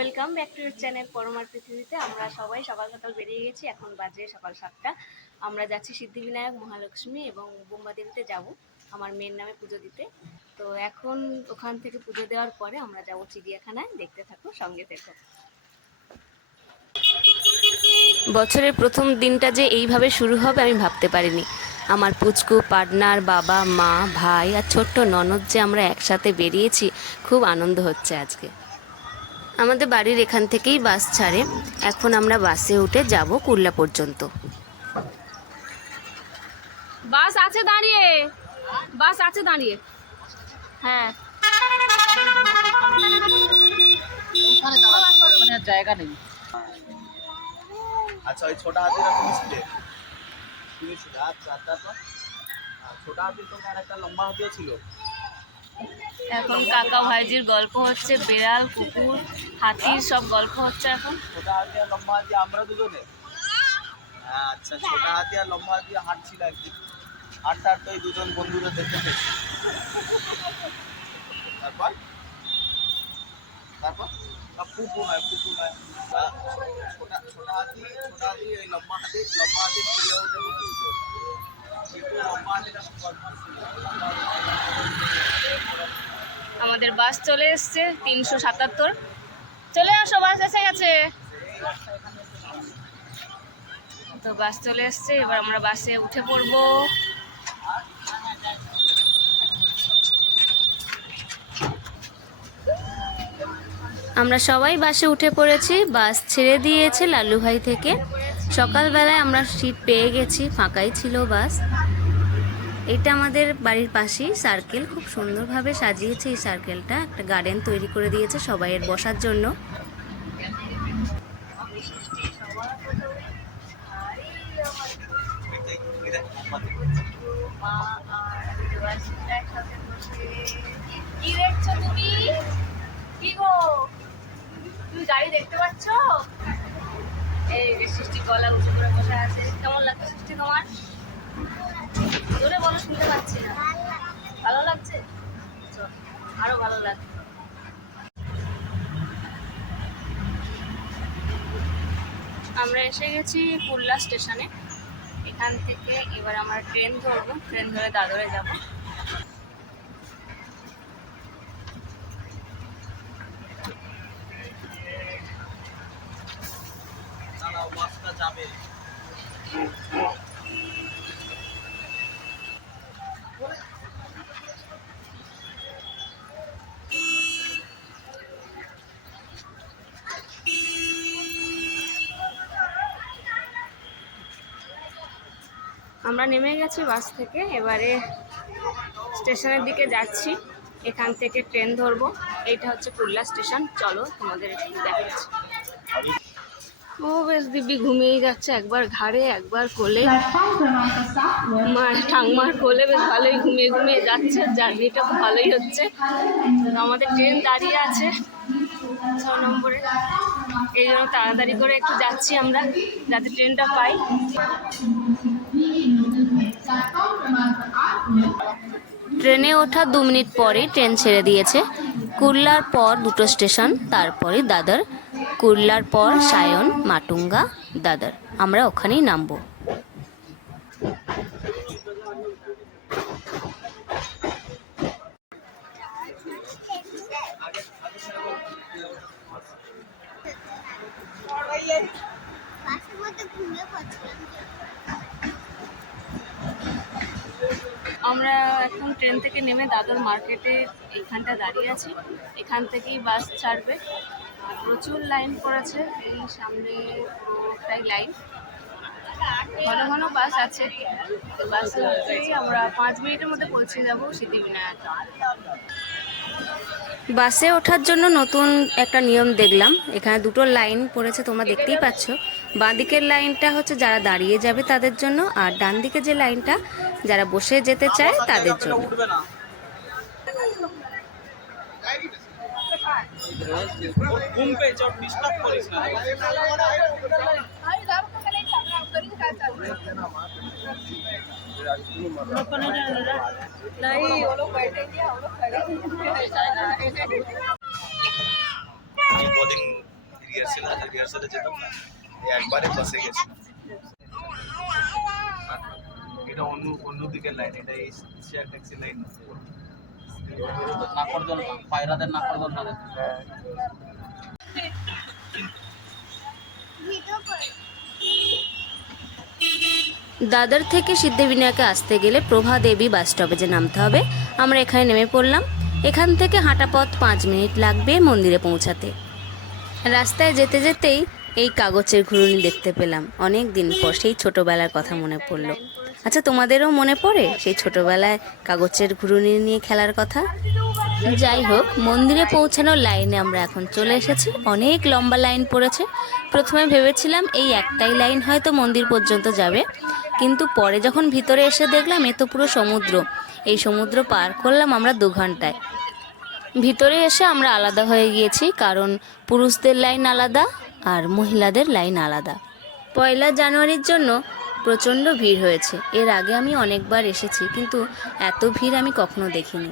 Welcome back to channel পরমার পৃথিবীতে। আমরা সবাই সকাল সকাল বেরিয়ে গেছি, এখন বাজে সকাল সাতটা। আমরা যাচ্ছি সিদ্ধিবিনায়ক মহালক্ষ্মী এবং বোম্বা বোম্বাদেবীতে যাব, আমার মেয়ের নামে পুজো দিতে। তো এখন ওখান থেকে পুজো দেওয়ার পরে আমরা যাব চিড়িয়াখানায়। দেখতে থাকো, সঙ্গে থেকো। বছরের প্রথম দিনটা যে এইভাবে শুরু হবে আমি ভাবতে পারিনি। আমার পুচকু, পার্টনার, বাবা, মা, ভাই আর ছোট্ট ননদ যে আমরা একসাথে বেরিয়েছি, খুব আনন্দ হচ্ছে আজকে। আমাদের বাড়ির এখান থেকেই বাস ছাড়ে। এখন আমরা বাসে উঠে যাব কুর্লা পর্যন্ত। বাস আছে দাঁড়িয়ে। বাস আছে দাঁড়িয়ে। হ্যাঁ। মানে জায়গা নেই। আচ্ছা ওই ছোটা হাতিরা তুমি ছিলে? তুমি ছিলে। আর তারপর আর ছোটা হাতির তো আর একটা লম্বা হাতিও ছিল? এখন কাকা ভাইজির গল্প হচ্ছে, বেড়াল, কুকুর, হাতির সব গল্প হচ্ছে এখন। আমরা দুজনে? আচ্ছা ছোটা হাতি আর লম্বা হাতি হাঁটছিল একদিন। হাঁটতে হাঁটতে ওই দুজন বন্ধুরা দেখতে পেয়েছি। তারপর? তারপর? পুপু নয় পুপু নয়। ছোটা হাতি ছোটা হাতি, ওই লম্বা হাতি লম্বা হাতি তুলে উঠে বসেছিল কিন্তু লম্বা হাতিটা খুব বদমাশ ছিল। লম্বা হাতিটা আমাদের বাস চলে এসছে, তিনশো সাতাত্তর। চলে আসো, বাস এসে গেছে। তো বাস চলে এসছে, এবার আমরা বাসে উঠে পড়ব। আমরা সবাই বাসে উঠে পড়েছি, বাস ছেড়ে দিয়েছে লালুভাই থেকে। সকালবেলায় আমরা সিট পেয়ে গেছি, ফাঁকাই ছিল বাস। এটা আমাদের বাড়ির পাশেই সার্কেল খুব সুন্দরভাবে সাজিয়েছে এই সার্কেলটা একটা গার্ডেন তৈরি করে দিয়েছে সবাই এর বসার জন্য। দেখতে পাচ্ছ এই সৃষ্টি করে বসে আছে। কেমন লাগছে সৃষ্টি তোমার? জোরে বলো, শুনতে পাচ্ছি না। ভালো লাগছে? আরও ভালো লাগছে। আমরা এসে গেছি পুরলা স্টেশনে। এখান থেকে এবার আমরা ট্রেন ধরবো। ট্রেন ধরে দাদরে যাব। যাবে। আমরা নেমে গেছি বাস থেকে, এবারে স্টেশনের দিকে যাচ্ছি। এখান থেকে ট্রেন ধরবো। এইটা হচ্ছে পুরলা স্টেশন। চলো তোমাদের দেখাচ্ছি। ও বেশ, দিব্যি ঘুমিয়ে যাচ্ছে একবার ঘাড়ে, একবার কোলে। মার ঠাংমার কোলে বেশ ভালোই ঘুমিয়ে ঘুমিয়ে যাচ্ছে জার্নিটা খুব ভালোই হচ্ছে। আমাদের ট্রেন দাঁড়িয়ে আছে ছ নম্বরে। এই জন্য তাড়াতাড়ি করে একটু যাচ্ছি আমরা, যাতে ট্রেনটা পাই। ট্রেনে ওঠা দু মিনিট পরে ট্রেন ছেড়ে দিয়েছে। কুল্লার পর দুটো স্টেশন, তারপরে দাদার। কুল্লার পর সায়ন, মাটুঙ্গা, দাদার। আমরা ওখানেই নামবো। আমরা এখন ট্রেন থেকে নেমে দাদর মার্কেটে এখানটা দাঁড়িয়ে আছি। এখান থেকেই বাস ছাড়বে। প্রচুর লাইন পড়েছে। এই সামনে পুরোটাই লাইন। ঘন ঘন বাস আছে। বাসে আমরা পাঁচ মিনিটের মধ্যে পৌঁছে যাব সিদ্ধিবিনায়ক বাসে ওঠার জন্য নতুন একটা নিয়ম দেখলাম। এখানে দুটো লাইন পড়েছে, তোমরা দেখতেই পাচ্ছ। বাঁ দিকের লাইনটা হচ্ছে যারা দাঁড়িয়ে যাবে তাদের জন্য, আর ডান দিকে যে লাইনটা, যারা বসে যেতে চায় তাদের জন্য। কদিন রিহার্সেল আছে রিহার্সেলে যেতাম না। একবারে বাসে গেছিলাম এটা অন্য অন্য দিকের লাইন এটা এই শেয়ার ট্যাক্সি লাইন নাকরদল পায়রাদের নাকরদল না ভিডিও থেকে সিদ্ধিবিনায়কে আসতে গেলে প্রভা দেবী বাস স্টপেজে নামতে হবে। আমরা এখানে নেমে পড়লাম। এখান থেকে হাঁটা পথ পাঁচ মিনিট লাগবে মন্দিরে পৌঁছাতে। রাস্তায় যেতে যেতেই এই কাগজের ঘুরুনি দেখতে পেলাম। অনেক দিন পর সেই ছোটবেলার কথা মনে পড়ল। আচ্ছা তোমাদেরও মনে পড়ে সেই ছোটবেলায় কাগজের ঘুরুনি নিয়ে খেলার কথা? যাই হোক, মন্দিরে পৌঁছানোর লাইনে আমরা এখন চলে এসেছি। অনেক লম্বা লাইন পড়েছে। প্রথমে ভেবেছিলাম এই একটাই লাইন হয়তো মন্দির পর্যন্ত যাবে। কিন্তু পরে যখন ভিতরে এসে দেখলাম, এ তো পুরো সমুদ্র। এই সমুদ্র পার করলাম আমরা দু ঘন্টায়। ভিতরে এসে আমরা আলাদা হয়ে গিয়েছি, কারণ পুরুষদের লাইন আলাদা আর মহিলাদের লাইন আলাদা। পয়লা জানুয়ারির জন্য প্রচণ্ড ভিড় হয়েছে। এর আগে আমি অনেকবার এসেছি, কিন্তু এত ভিড় আমি কখনো দেখিনি।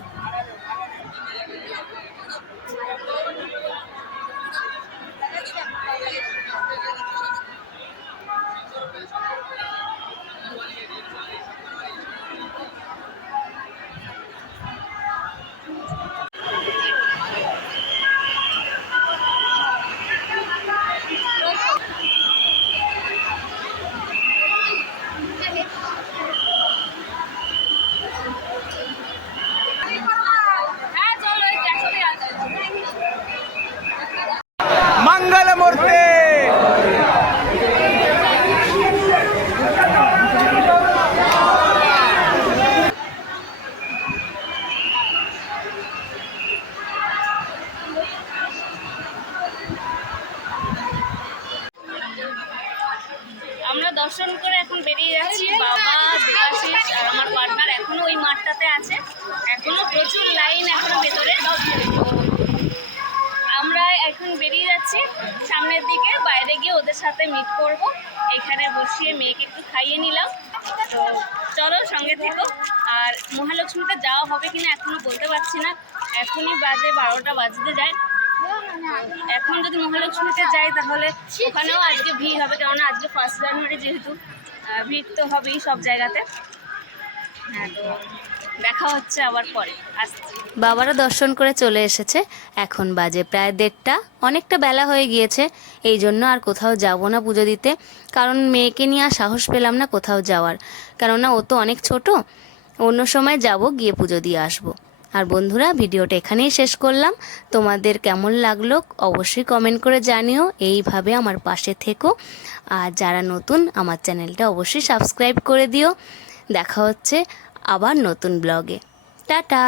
দর্শন করে এখন বেরিয়ে যাচ্ছি। বাবা দেবাশিস আর আমার পার্টনার এখনও ওই মাঠটাতে আছে। এখনও প্রচুর লাইন এখনও ভেতরে। আমরা এখন বেরিয়ে যাচ্ছি সামনের দিকে, বাইরে গিয়ে ওদের সাথে মিট করব। এখানে বসিয়ে মেয়েকে একটু খাইয়ে নিলাম। তো চলো সঙ্গে থেকো। আর মহালক্ষ্মীতে যাওয়া হবে কিনা এখনও বলতে পারছি না। এখনই বাজে বারোটা বাজতে যায়। এখন যদি মহালক্ষ্মীতে যাই তাহলে ওখানেও আজকে ভিড় হবে, কেননা আজকে ফার্স্ট জানুয়ারি যেহেতু ভিড় তো হবেই সব জায়গাতে। হ্যাঁ দেখা হচ্ছে আবার পরে। বাবারা দর্শন করে চলে এসেছে। এখন বাজে প্রায় দেড়টা। অনেকটা বেলা হয়ে গিয়েছে, এই জন্য আর কোথাও যাব না পুজো দিতে। কারণ মেয়েকে নিয়ে আর সাহস পেলাম না কোথাও যাওয়ার। কেননা ও তো অনেক ছোট, অন্য সময় যাব, গিয়ে পুজো দিয়ে আসব। আর বন্ধুরা, ভিডিওটা এখানেই শেষ করলাম। তোমাদের কেমন লাগল অবশ্যই কমেন্ট করে জানিও। এইভাবে আমার পাশে থেকো। আর যারা নতুন, আমার চ্যানেলটা অবশ্যই সাবস্ক্রাইব করে দিও। দেখা হচ্ছে আবার নতুন ব্লগে টাটা!